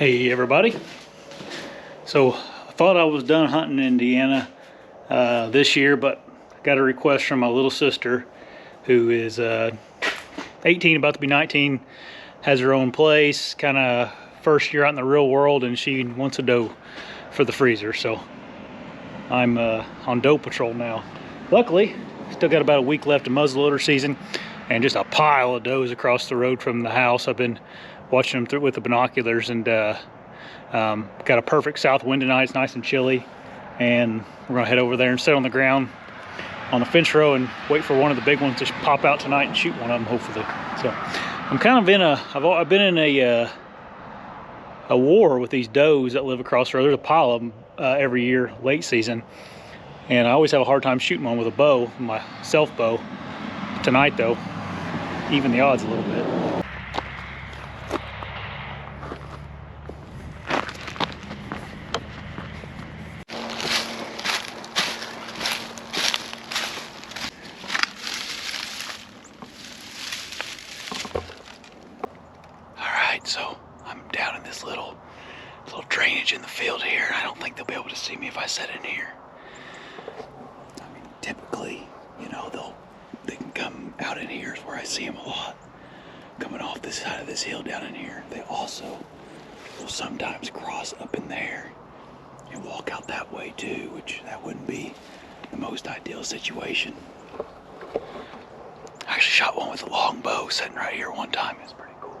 Hey everybody, so I thought I was done hunting in Indiana this year, but I got a request from my little sister who is 18, about to be 19, has her own place, kind of first year out in the real world, and she wants a doe for the freezer. So I'm on doe patrol now. Luckily, still got about a week left of muzzleloader season, and just a pile of does across the road from the house. I've been watching them through with the binoculars, and got a perfect south wind tonight. It's nice and chilly, and we're gonna head over there and sit on the ground on the fence row and wait for one of the big ones to pop out tonight and shoot one of them, hopefully. So I'm kind of in I've been in a war with these does that live across the road. There's a pile of them every year late season, and I always have a hard time shooting one with a bow, my self bow. Tonight though, even the odds a little bit. So I'm down in this little drainage in the field here. I don't think they'll be able to see me if I set in here. I mean, typically, you know, they can come out in here is where I see them a lot. Coming off this side of this hill down in here. They also will sometimes cross up in there and walk out that way too, which that wouldn't be the most ideal situation. I actually shot one with a long bow sitting right here one time. It's pretty cool.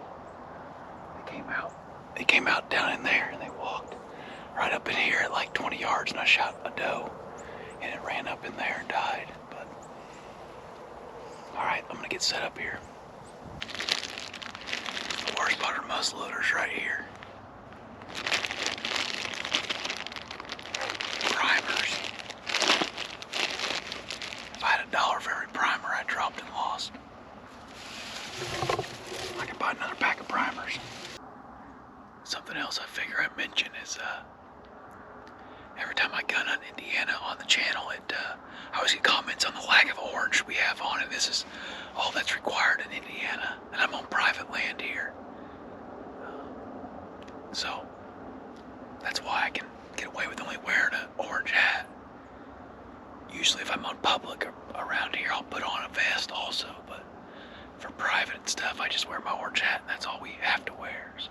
They came out down in there, and they walked right up in here at like 20 yards, and I shot a doe, and it ran up in there and died. But all right, I'm gonna get set up here. The worst part of muzzleloaders right here. Primers. If I had $1 for every primer I dropped and lost, I could buy another pack of primers. Something else I figure I'd mention is every time I gun hunt Indiana on the channel, I always get comments on the lack of orange we have on it. This is all that's required in Indiana, and I'm on private land here. So that's why I can get away with only wearing an orange hat. Usually if I'm on public around here, I'll put on a vest also, but for private and stuff, I just wear my orange hat, and that's all we have to wear. So.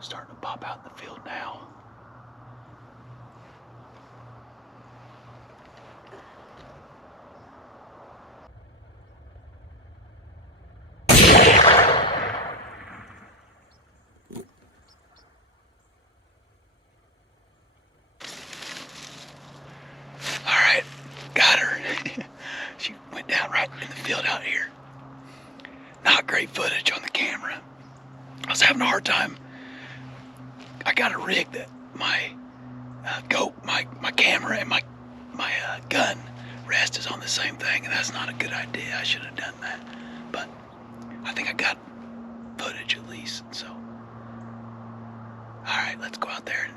Starting to pop out in the field now. All right, got her. She went down right in the field out here. Not great footage on the camera. I was having a hard time. I got a rig that my my camera and my gun rest is on the same thing, and that's not a good idea. I should have done that, but I think I got footage at least. So, all right, let's go out there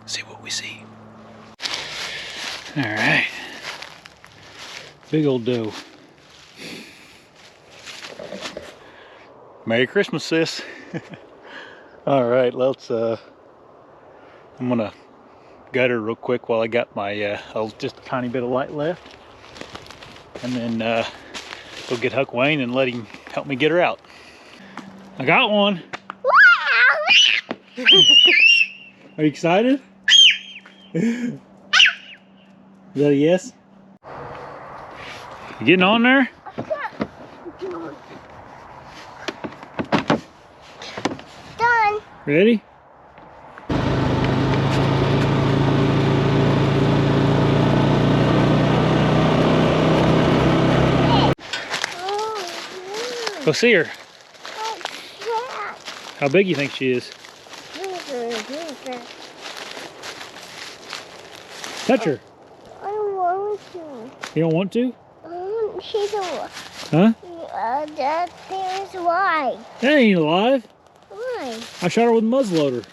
and see what we see. All right, big old doe. Merry Christmas, sis. All right, let's I'm gonna gut her real quick while I got my just a tiny bit of light left, and then go get Huck Wayne and let him help me get her out. I got one. Wow! Are you excited? Is that a yes? You getting on there? Done. Ready? Go see her. How big you think she is? Touch her. I don't want to. You don't want to? She's a... Huh? That there's why. That ain't alive. Why? I shot her with a muzzleloader.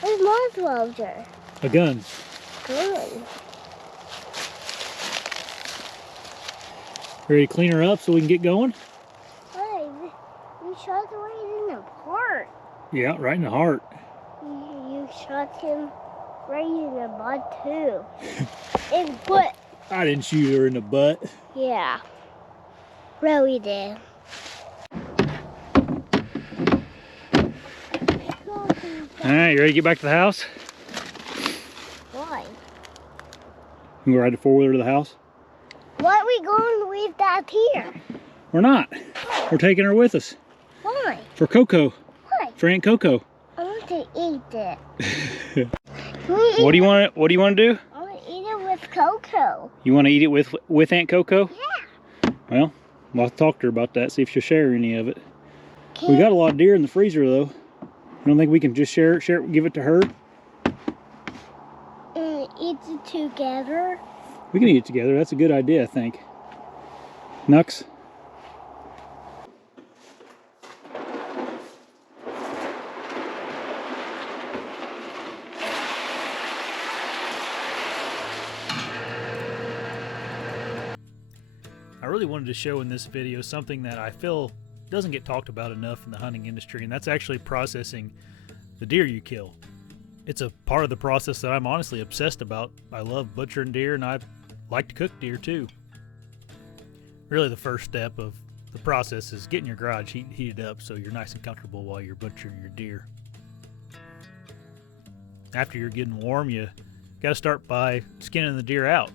There's muzzleloader. A gun. Good. Ready to clean her up so we can get going? Hey, you shot the right in the heart. Yeah, right in the heart. You shot him right in the butt too. In butt. I didn't shoot her in the butt. Yeah. Really did. Alright, you ready to get back to the house? Why? You can ride the four-wheeler to the house? Why are we going to leave that here? We're not. We're taking her with us. Why? For Coco. Why? For Aunt Coco. I want to eat it. What do you want to do? I want to eat it with Coco. You want to eat it with Aunt Coco? Yeah. Well, we'll have to talk to her about that, see if she'll share any of it. We got a lot of deer in the freezer though. You don't think we can just share it, give it to her? Eat it together. We can eat it together. That's a good idea, I think. Nux? I really wanted to show in this video something that I feel doesn't get talked about enough in the hunting industry, and that's actually processing the deer you kill. It's a part of the process that I'm honestly obsessed about. I love butchering deer, and I like to cook deer too. Really, the first step of the process is getting your garage heated up so you're nice and comfortable while you're butchering your deer. After you're getting warm, you got to start by skinning the deer out.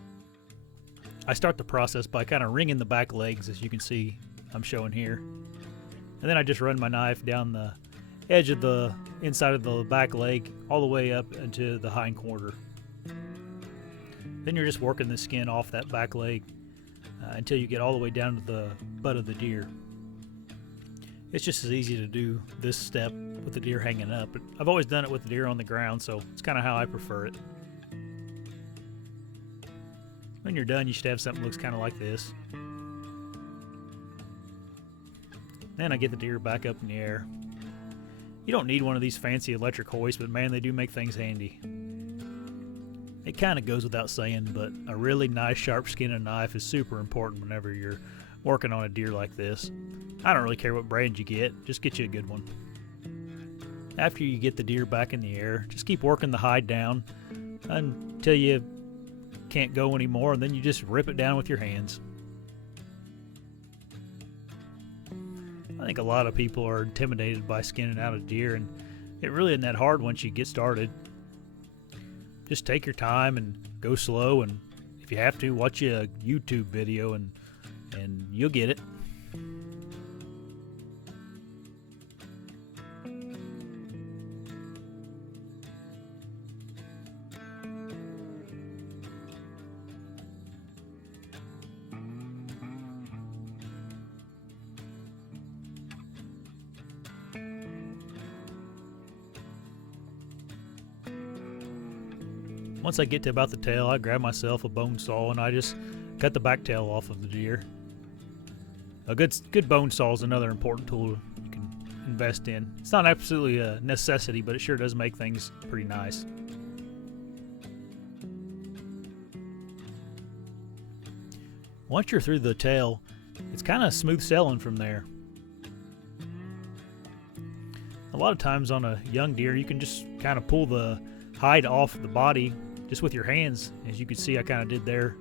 I start the process by kind of wringing the back legs, as you can see I'm showing here. And then I just run my knife down the edge of the inside of the back leg all the way up into the hind quarter. Then you're just working the skin off that back leg until you get all the way down to the butt of the deer. It's just as easy to do this step with the deer hanging up, but I've always done it with the deer on the ground, so it's kind of how I prefer it. When you're done, you should have something that looks kind of like this. Then I get the deer back up in the air. You don't need one of these fancy electric hoists, but man, they do make things handy. It kind of goes without saying, but a really nice sharp skin and knife is super important whenever you're working on a deer like this. I don't really care what brand you get, just get you a good one. After you get the deer back in the air, just keep working the hide down until you can't go anymore, and then you just rip it down with your hands. I think a lot of people are intimidated by skinning out a deer, and it really isn't that hard once you get started. Just take your time and go slow, and if you have to, watch a YouTube video and you'll get it. Once I get to about the tail, I grab myself a bone saw and I just cut the back tail off of the deer. A good bone saw is another important tool you can invest in. It's not absolutely a necessity, but it sure does make things pretty nice. Once you're through the tail, it's kind of smooth sailing from there. A lot of times on a young deer, you can just kind of pull the hide off the body just with your hands. As you can see, I kind of did there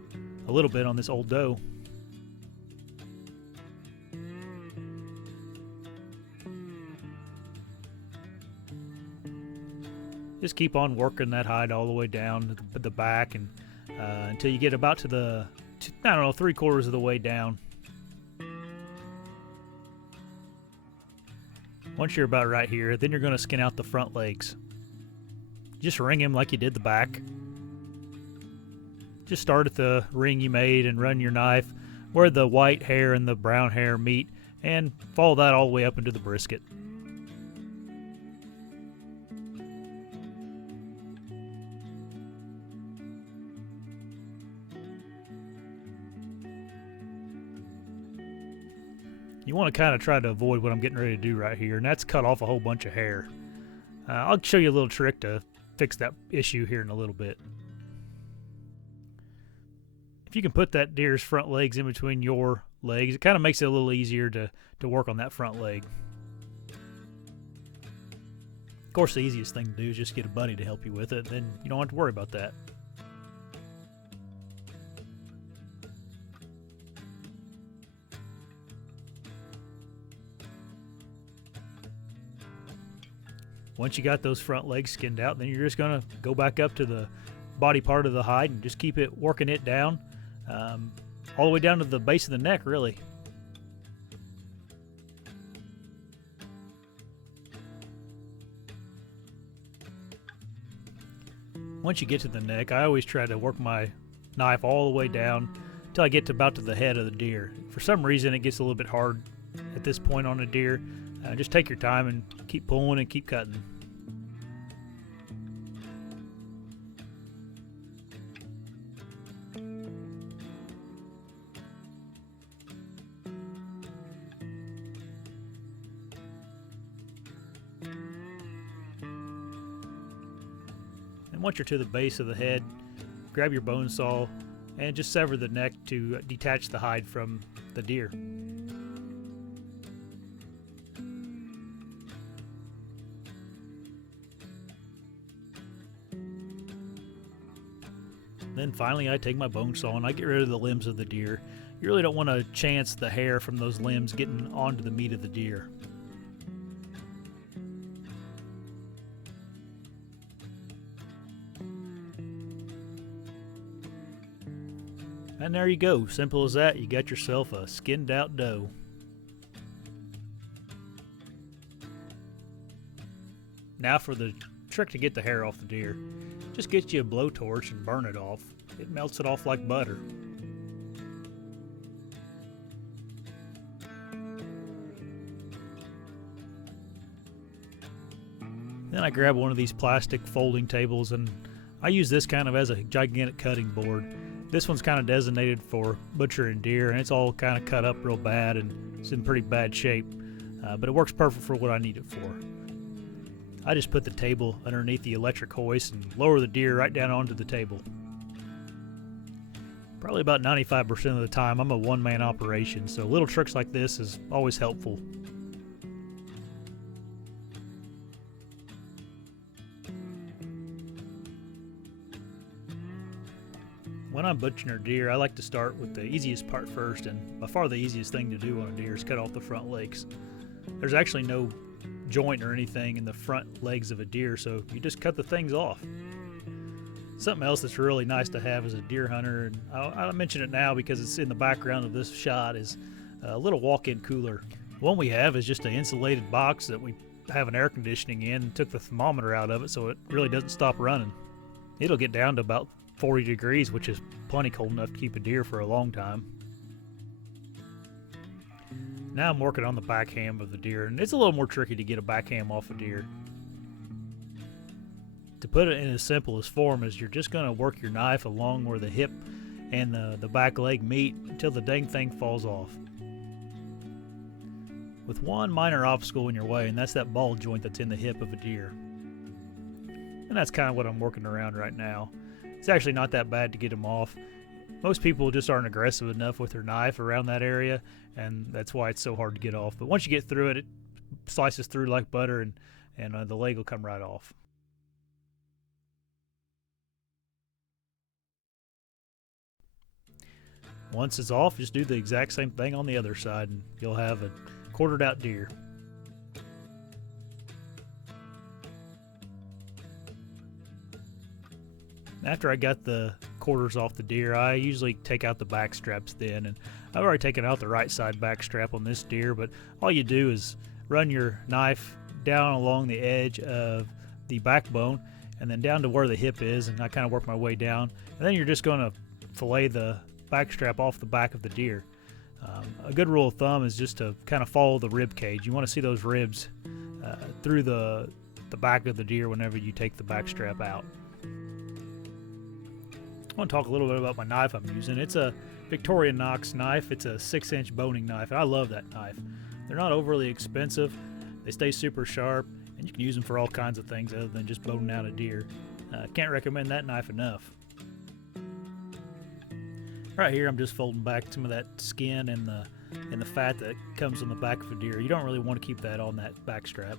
a little bit on this old doe. Just keep on working that hide all the way down to the back, and until you get about to the, I don't know, 3/4 of the way down. Once you're about right here, then you're going to skin out the front legs. Just ring him like you did the back. Just start at the ring you made and run your knife where the white hair and the brown hair meet, and follow that all the way up into the brisket. You want to kind of try to avoid what I'm getting ready to do right here, and that's cut off a whole bunch of hair. I'll show you a little trick to fix that issue here in a little bit. If you can put that deer's front legs in between your legs, it kind of makes it a little easier to work on that front leg. Of course, the easiest thing to do is just get a buddy to help you with it, then you don't have to worry about that. Once you got those front legs skinned out, then you're just going to go back up to the body part of the hide and just keep it working it down, all the way down to the base of the neck, really. Once you get to the neck, I always try to work my knife all the way down until I get to about to the head of the deer. For some reason, it gets a little bit hard at this point on a deer. Just take your time and keep pulling and keep cutting. And once you're to the base of the head, grab your bone saw and just sever the neck to detach the hide from the deer. Then finally I take my bone saw and I get rid of the limbs of the deer. You really don't want to chance the hair from those limbs getting onto the meat of the deer. And there you go, simple as that. You got yourself a skinned out doe. Now for the trick to get the hair off the deer. Just get you a blowtorch and burn it off. It melts it off like butter. Then I grab one of these plastic folding tables, and I use this kind of as a gigantic cutting board. This one's kind of designated for butchering deer, and it's all kind of cut up real bad and it's in pretty bad shape, but it works perfect for what I need it for. I just put the table underneath the electric hoist and lower the deer right down onto the table. Probably about 95% of the time I'm a one-man operation, so little tricks like this is always helpful. When I'm butchering a deer, I like to start with the easiest part first, and by far the easiest thing to do on a deer is cut off the front legs. There's actually no joint or anything in the front legs of a deer, so you just cut the things off. Something else that's really nice to have as a deer hunter, and I'll mention it now because it's in the background of this shot, is a little walk-in cooler. The one we have is just an insulated box that we have an air conditioning in, and took the thermometer out of it so it really doesn't stop running. It'll get down to about 40 degrees, which is plenty cold enough to keep a deer for a long time. Now I'm working on the back ham of the deer, and it's a little more tricky to get a back ham off a deer. To put it in as simple as form is you're just going to work your knife along where the hip and the back leg meet until the dang thing falls off. With one minor obstacle in your way, and that's that ball joint that's in the hip of a deer. And that's kind of what I'm working around right now. It's actually not that bad to get them off. Most people just aren't aggressive enough with their knife around that area, and that's why it's so hard to get off. But once you get through it, it slices through like butter, and the leg will come right off. Once it's off, just do the exact same thing on the other side, and you'll have a quartered out deer. After I got the quarters off the deer, I usually take out the back straps then, and I've already taken out the right side back strap on this deer, but all you do is run your knife down along the edge of the backbone and then down to where the hip is, and I kind of work my way down, and then you're just going to fillet the back strap off the back of the deer. A good rule of thumb is just to kind of follow the rib cage. You want to see those ribs through the back of the deer whenever you take the back strap out. I want to talk a little bit about my knife I'm using. It's a Victorinox knife. It's a 6-inch boning knife, and I love that knife. They're not overly expensive. They stay super sharp, and you can use them for all kinds of things other than just boning out a deer. Can't recommend that knife enough. Right here, I'm just folding back some of that skin and the fat that comes on the back of a deer. You don't really want to keep that on that back strap.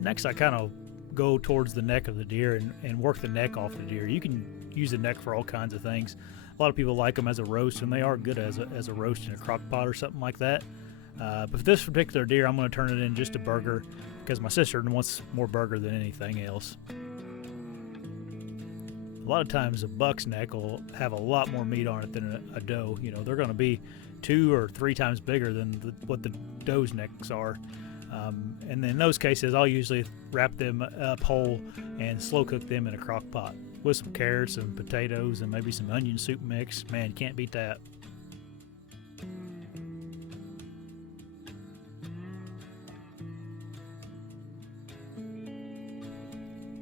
Next, I kind of go towards the neck of the deer and work the neck off the deer. You can use the neck for all kinds of things. A lot of people like them as a roast, and they are good as a roast in a crock pot or something like that. But for this particular deer, I'm going to turn it in just a burger because my sister wants more burger than anything else. A lot of times a buck's neck will have a lot more meat on it than a doe. You know, they're going to be 2 or 3 times bigger than what the doe's necks are. And in those cases, I'll usually wrap them up whole and slow cook them in a crock pot with some carrots and potatoes and maybe some onion soup mix. Man, you can't beat that.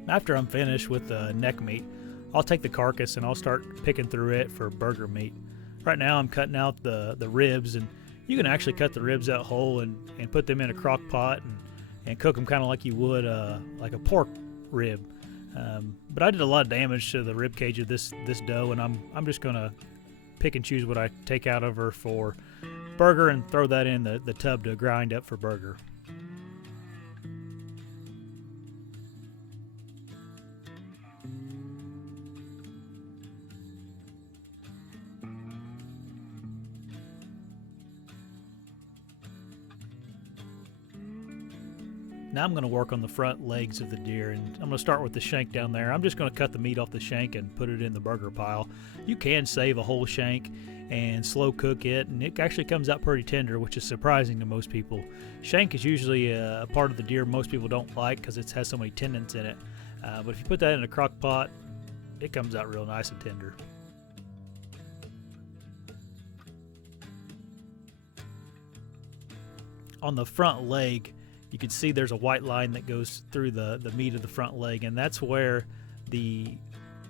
After I'm finished with the neck meat, I'll take the carcass and I'll start picking through it for burger meat. Right now I'm cutting out the ribs, and you can actually cut the ribs out whole and put them in a crock pot and cook them kind of like you would like a pork rib. But I did a lot of damage to the rib cage of this doe, and I'm just gonna pick and choose what I take out of her for burger and throw that in the tub to grind up for burger. Now I'm going to work on the front legs of the deer, and I'm going to start with the shank down there. I'm just going to cut the meat off the shank and put it in the burger pile. You can save a whole shank and slow cook it, and it actually comes out pretty tender, which is surprising to most people. Shank is usually a part of the deer most people don't like because it has so many tendons in it. But if you put that in a crock pot, it comes out real nice and tender. On the front leg, you can see there's a white line that goes through the meat of the front leg, and that's where the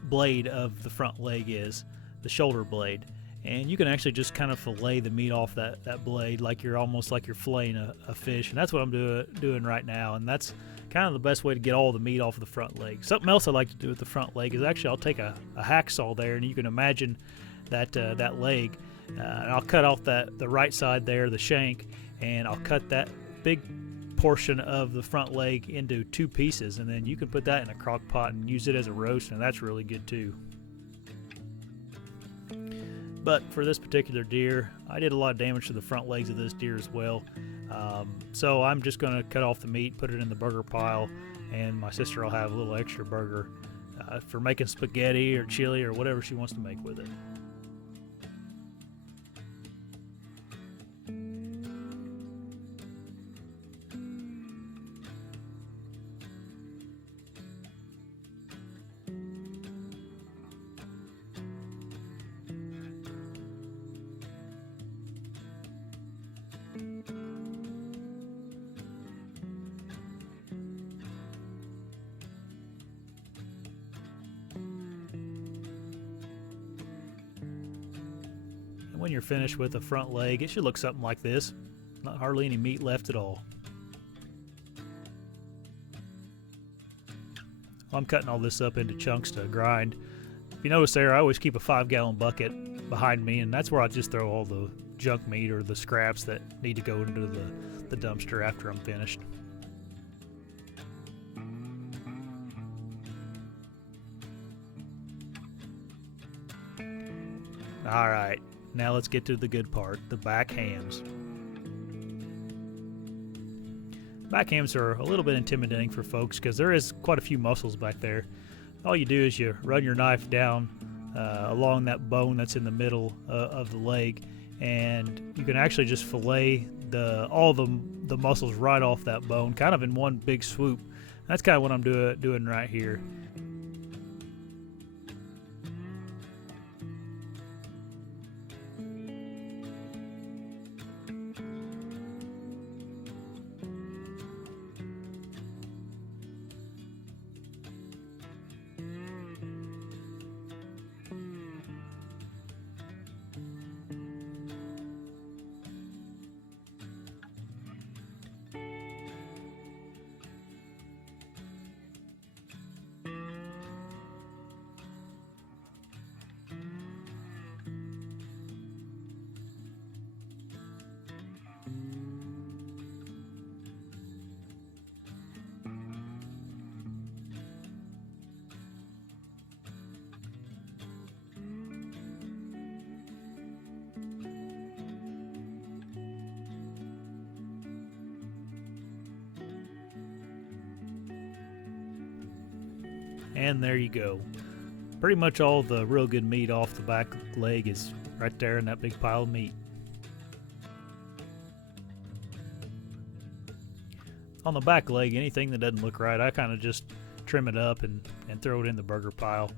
blade of the front leg is, the shoulder blade. And you can actually just kind of fillet the meat off that blade like you're filleting a fish, and that's what I'm doing right now. And that's kind of the best way to get all the meat off of the front leg. Something else I like to do with the front leg is actually I'll take a hacksaw there, and you can imagine that leg, and I'll cut off the right side there, the shank, and I'll cut that big portion of the front leg into 2 pieces, and then you can put that in a crock pot and use it as a roast, and that's really good too. But for this particular deer, I did a lot of damage to the front legs of this deer as well, so I'm just going to cut off the meat, put it in the burger pile, and my sister will have a little extra burger for making spaghetti or chili or whatever she wants to make with it. when you're finished with the front leg, it should look something like this. Not hardly any meat left at all. I'm cutting all this up into chunks to grind. If you notice there, I always keep a 5-gallon bucket behind me, and that's where I just throw all the junk meat or the scraps that need to go into the dumpster after I'm finished. Alright, now let's get to the good part, the back hams. Back hams are a little bit intimidating for folks because there is quite a few muscles back there. All you do is you run your knife down along that bone that's in the middle of the leg, and you can actually just fillet all the muscles right off that bone, kind of in one big swoop. That's kind of what I'm doing right here. And there you go. Pretty much all the real good meat off the back leg is right there in that big pile of meat. On the back leg, anything that doesn't look right, I kind of just trim it up and throw it in the burger pile.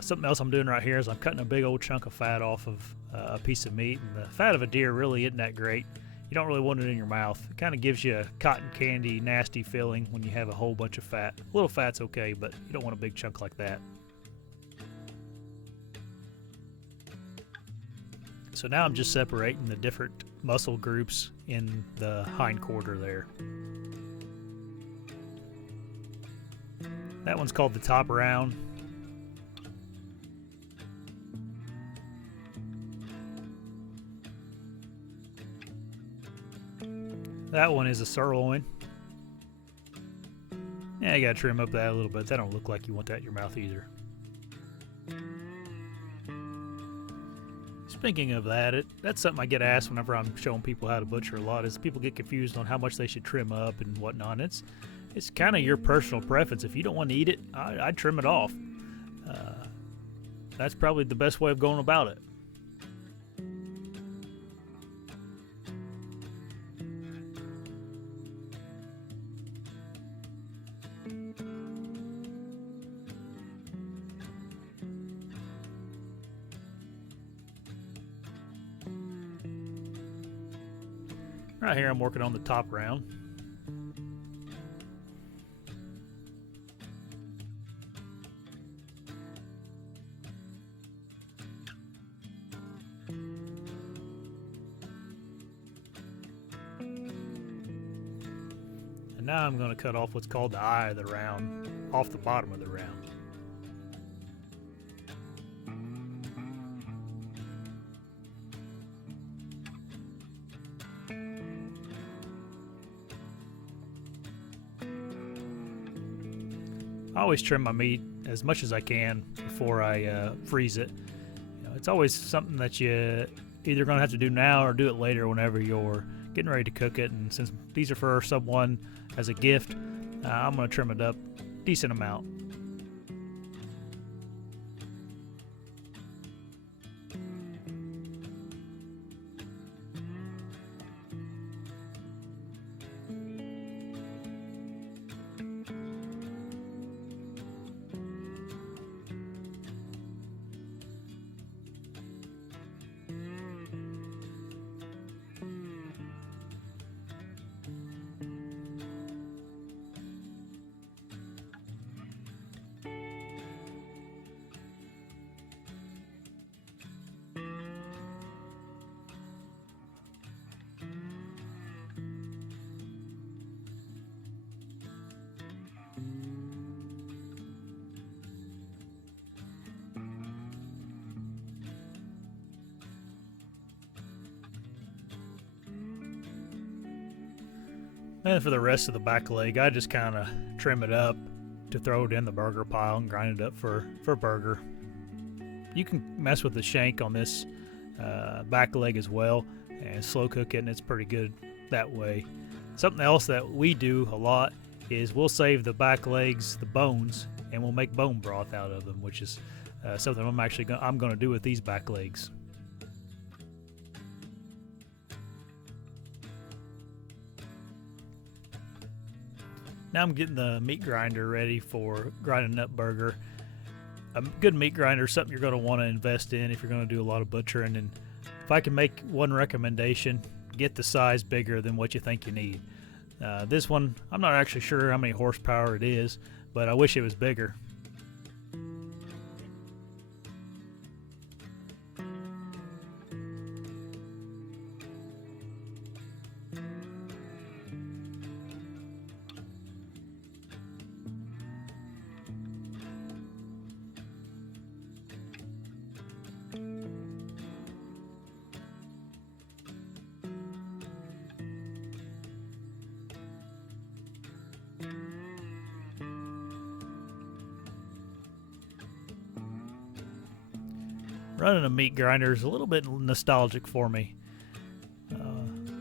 Something else I'm doing right here is I'm cutting a big old chunk of fat off of a piece of meat. And the fat of a deer really isn't that great. You don't really want it in your mouth. It kind of gives you a cotton candy, nasty feeling when you have a whole bunch of fat. A little fat's okay, but you don't want a big chunk like that. So now I'm just separating the different muscle groups in the hind quarter there. That one's called the top round. That one is a sirloin. Yeah, you gotta trim up that a little bit. That don't look like you want that in your mouth either. Speaking of that, that's something I get asked whenever I'm showing people how to butcher a lot, is people get confused on how much they should trim up and whatnot. It's kind of your personal preference. If you don't want to eat it, I'd trim it off. That's probably the best way of going about it. Right here I'm working on the top round. And now I'm going to cut off what's called the eye of the round, off the bottom of the round. I always trim my meat as much as I can before I freeze it. You know, it's always something that you either going to have to do now or do it later whenever you're getting ready to cook it. And since these are for someone as a gift, I'm going to trim it up a decent amount. And for the rest of the back leg, I just kind of trim it up to throw it in the burger pile and grind it up for burger. You can mess with the shank on this back leg as well and slow cook it, and it's pretty good that way. Something else that we do a lot is we'll save the back legs, the bones, and we'll make bone broth out of them, which is something I'm going to do with these back legs. Now I'm getting the meat grinder ready for grinding up burger. A good meat grinder is something you're going to want to invest in if you're going to do a lot of butchering. And if I can make one recommendation, get the size bigger than what you think you need. This one, I'm not actually sure how many horsepower it is, but I wish it was bigger. Running a meat grinder is a little bit nostalgic for me.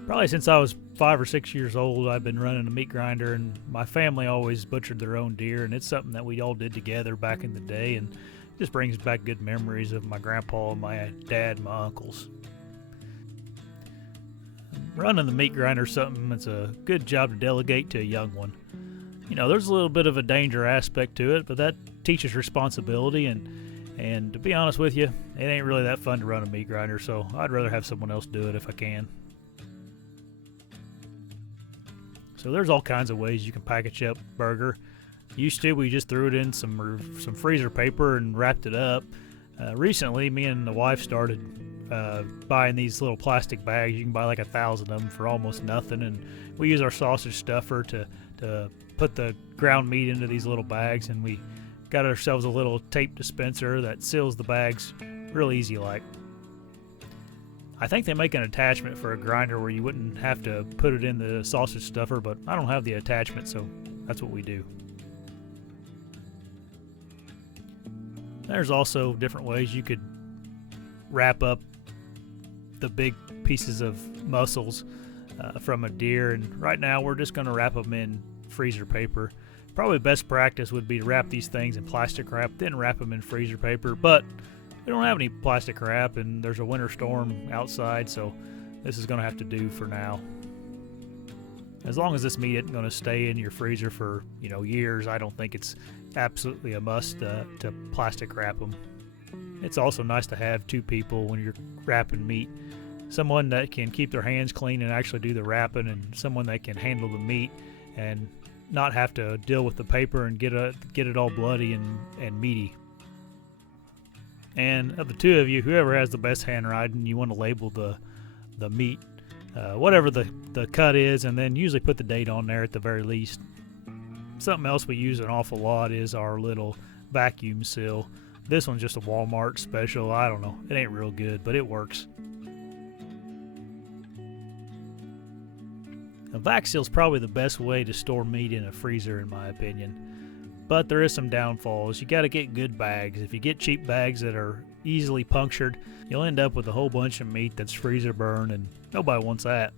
Probably since I was 5 or 6 years old, I've been running a meat grinder, and my family always butchered their own deer, and it's something that we all did together back in the day, and it just brings back good memories of my grandpa, my dad, and my uncles. Running the meat grinder is something that's a good job to delegate to a young one. You know, there's a little bit of a danger aspect to it, but that teaches responsibility, and to be honest with you, it ain't really that fun to run a meat grinder, so I'd rather have someone else do it if I can. So there's all kinds of ways you can package up burger. Used to, we just threw it in some freezer paper and wrapped it up. Recently, me and the wife started buying these little plastic bags. You can buy like 1,000 of them for almost nothing, and we use our sausage stuffer to put the ground meat into these little bags, and we got ourselves a little tape dispenser that seals the bags real easy like. I think they make an attachment for a grinder where you wouldn't have to put it in the sausage stuffer, but I don't have the attachment, so that's what we do. There's also different ways you could wrap up the big pieces of muscles from a deer, and right now we're just going to wrap them in freezer paper. Probably best practice would be to wrap these things in plastic wrap, then wrap them in freezer paper, but we don't have any plastic wrap, and there's a winter storm outside, so this is going to have to do for now. As long as this meat isn't going to stay in your freezer for, years, I don't think it's absolutely a must to plastic wrap them. It's also nice to have two people when you're wrapping meat. Someone that can keep their hands clean and actually do the wrapping, and someone that can handle the meat and not have to deal with the paper and get it all bloody and meaty. And of the two of you, whoever has the best handwriting, you want to label the meat, whatever the cut is, and then usually put the date on there at the very least. Something else we use an awful lot is our little vacuum seal. This one's just a Walmart special. I don't know. It ain't real good, but it works. A vac seal is probably the best way to store meat in a freezer, in my opinion. But there is some downfalls. You got to get good bags. If you get cheap bags that are easily punctured, you'll end up with a whole bunch of meat that's freezer burned, and nobody wants that.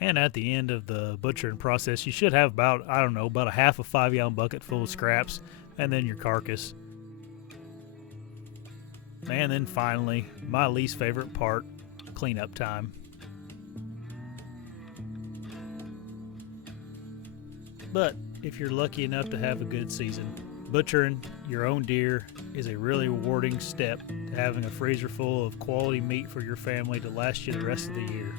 And at the end of the butchering process, you should have about a half a 5-gallon bucket full of scraps, and then your carcass. And then finally, my least favorite part, cleanup time. But if you're lucky enough to have a good season, butchering your own deer is a really rewarding step to having a freezer full of quality meat for your family to last you the rest of the year.